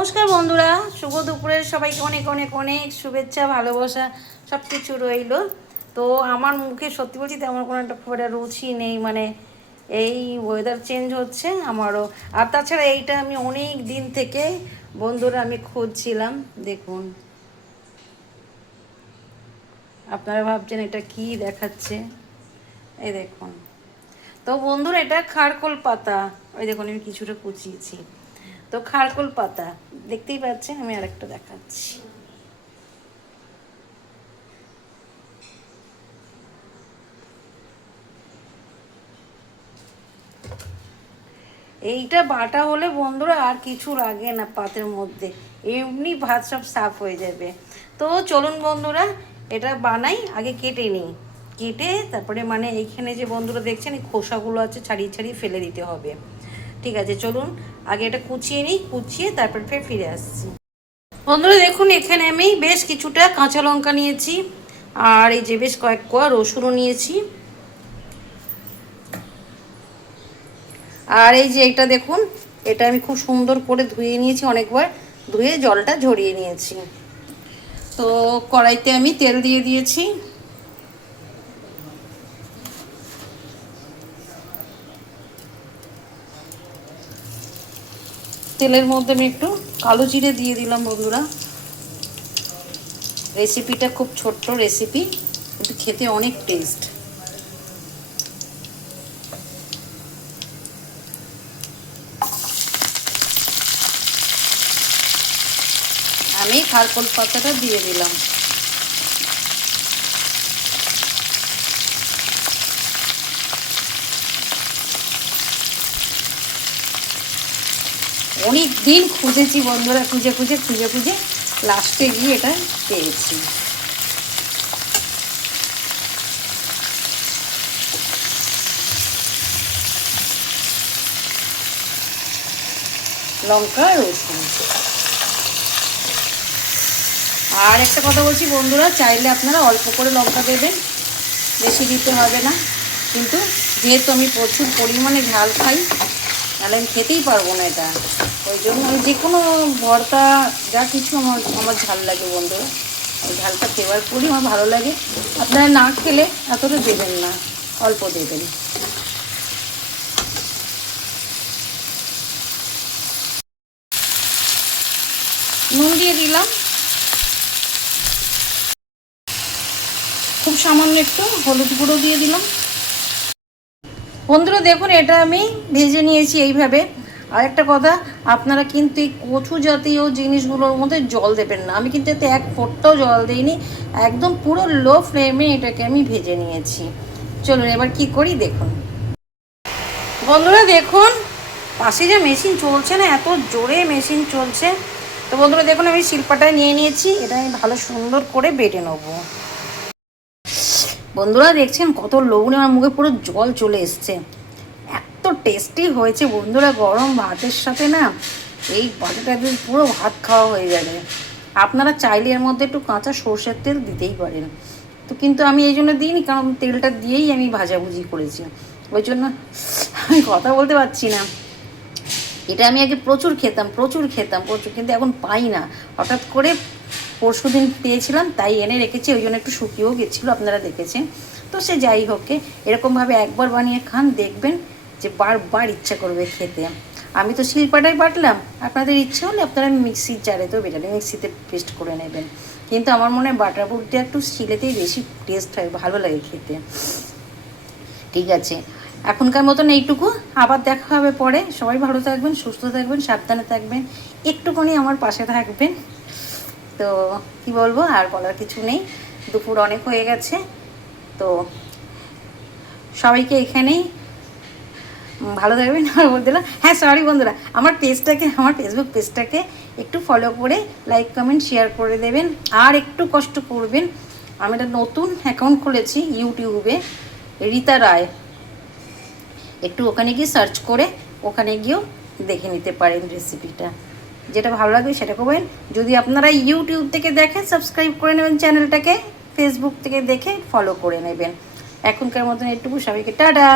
নমস্কার বন্ধুরা, শুভ দুপুরের সবাইকে অনেক অনেক অনেক শুভেচ্ছা, ভালোবাসা সব কিছু রইল। তো আমার মুখে সত্যি বলছি তেমন কোনো একটা খুব একটা রুচি নেই, মানে এই ওয়েদার চেঞ্জ হচ্ছে আমারও। আর তাছাড়া এইটা আমি অনেক দিন থেকে বন্ধুরা আমি খুঁজছিলাম। দেখুন, আপনারা ভাবছেন এটা কি দেখাচ্ছে, এই দেখুন। তো বন্ধুরা, এটা খারকোল পাতা, ওই দেখুন আমি কিছুটা কুচিয়েছি। তো খারকোল পাতা দেখতেই পাচ্ছেন, আমি আরেকটা দেখাচ্ছি। এইটা বাটা হলে বন্ধুরা আর কিছু লাগে না পাতের মধ্যে, এমনি ভাত সব সাফ হয়ে যাবে। তো চলুন বন্ধুরা, এটা বানাই। আগে কেটে নিই, কেটে তারপরে মানে এইখানে যে বন্ধুরা দেখছেন এই খোসাগুলো আছে ছাড়িয়ে ছাড়িয়ে ফেলে দিতে হবে। ঠিক আছে, চলুন আগে এটা কুচিয়ে নিই, কুচিয়ে তারপর ফের ফিরে আসছি। বন্ধুরা দেখুন, এখানে আমি বেশ কিছুটা কাঁচা লঙ্কা নিয়েছি, আর এই যে বেশ কয়েক কোয়া রসুনও নিয়েছি। আর এই যে এটা দেখুন, এটা আমি খুব সুন্দর করে ধুয়ে নিয়েছি, অনেকবার ধুয়ে জলটা ঝরিয়ে নিয়েছি। তো কড়াইতে আমি তেল দিয়ে দিয়েছি। তেলের মধ্যে আমি একটু কালো জিরে দিয়ে দিলাম বন্ধুরা। রেসিপিটা খুব ছোট্ট রেসিপি, কিন্তু খেতে অনেক টেস্ট। আমি খারকোল পাতাটা দিয়ে দিলাম। অনেক দিন খুঁজেছি বন্ধুরা, খুঁজে খুঁজে খুঁজে খুঁজে লাস্টে গিয়ে এটা পেয়েছি। লঙ্কা রসুন। আর একটা কথা বলছি বন্ধুরা, চাইলে আপনারা অল্প করে লঙ্কা দেবেন, বেশি দিতে হবে না। কিন্তু যেহেতু আমি প্রচুর পরিমাণে ঝাল খাই, তাহলে আমি খেতেই পারবো না এটা। ওই জন্য যে কোনো ভর্তা যা কিছু আমার আমার ঝাল লাগে বন্ধুরা। ওই ঝালটা ফ্লেভার করি, আমার ভালো লাগে। আপনারা না খেলে এতটা দেবেন না, অল্প দেবেন। নুন দিয়ে দিলাম, খুব সামান্য একটু হলুদ গুঁড়ো দিয়ে দিলাম। বন্ধুরা দেখুন, এটা আমি ভেজে নিয়েছি এইভাবে। আর একটা কথা, আপনারা কিন্তু এই কচু জাতীয় জিনিসগুলোর মধ্যে জল দেবেন না। আমি কিন্তু এতে এক ফোঁটাও জল দিইনি, একদম পুরো লো ফ্লেমে এটাকে আমি ভেজে নিয়েছি। চলুন এবার কি করি দেখুন। বন্ধুরা দেখুন, পাশে যে মেশিন চলছে না, এত জোরে মেশিন চলছে। তো বন্ধুরা দেখুন, আমি শিলপাটায় নিয়ে নিয়েছি, এটা আমি ভালো সুন্দর করে বেটে নেবো। বন্ধুরা দেখছেন কত লবণে আমার মুখে পুরো জল চলে এসছে। এত টেস্টি হয়েছে বন্ধুরা, গরম ভাতের সাথে না এই বাটাটা দিয়ে পুরো ভাত খাওয়া হয়ে যাবে। আপনারা চাইলে এর মধ্যে একটু কাঁচা সর্ষের তেল দিতেই পারেন, তো কিন্তু আমি এই জন্য দিইনি, কারণ তেলটা দিয়েই আমি ভাজাভুজি করেছি। ওই জন্য আমি কথা বলতে পারছি না। এটা আমি আগে প্রচুর খেতাম প্রচুর খেতাম প্রচুর, কিন্তু এখন পাই না। হঠাৎ করে পরশুদিন পেয়েছিলাম, তাই এনে রেখেছি। ওই জন্য একটু শুকিয়েও গেছিলো, আপনারা দেখেছেন। তো সে যাই হোক, এরকমভাবে একবার বানিয়ে খান, দেখবেন যে বারবার ইচ্ছা করবে খেতে। আমি তো শিলপাটায় বাটলাম, আপনাদের ইচ্ছে হলে আপনারা মিক্সির জারেতেও বেটালে মিক্সিতে পেস্ট করে নেবেন। কিন্তু আমার মনে হয় বাটার বুট দিয়ে একটু শিলেতেই বেশি টেস্ট হয়, ভালো লাগে খেতে। ঠিক আছে, এখনকার মতন এইটুকু। আবার দেখা হবে পরে। সবাই ভালো থাকবেন, সুস্থ থাকবেন, সাবধানে থাকবেন, একটুখানি আমার পাশে থাকবেন। তো কি বলবো, আর বলার কিছু নেই। দুপুর অনেক হয়ে গেছে। তো সবাইকে এখানেই ভালো থাকবেন আর বলতে দিলাম। হ্যাঁ সরি বন্ধুরা, আমার পেজটাকে, আমার ফেসবুক পেজটাকে একটু ফলো করে লাইক কমেন্ট শেয়ার করে দেবেন। আর একটু কষ্ট করবেন, আমি একটা নতুন অ্যাকাউন্ট খুলেছি ইউটিউবে, রীতা রায়। একটু ওখানে গিয়ে সার্চ করে ওখানে গিয়েও দেখে নিতে পারেন রেসিপিটা। যেটা ভালো লাগবে সেটা করবেন। যদি আপনারা ইউটিউব থেকে দেখেন, সাবস্ক্রাইব করে নেবেন চ্যানেলটাকে। ফেসবুক থেকে দেখে ফলো করে নেবেন। এখনকার মতন একটু সবাইকে টাটা।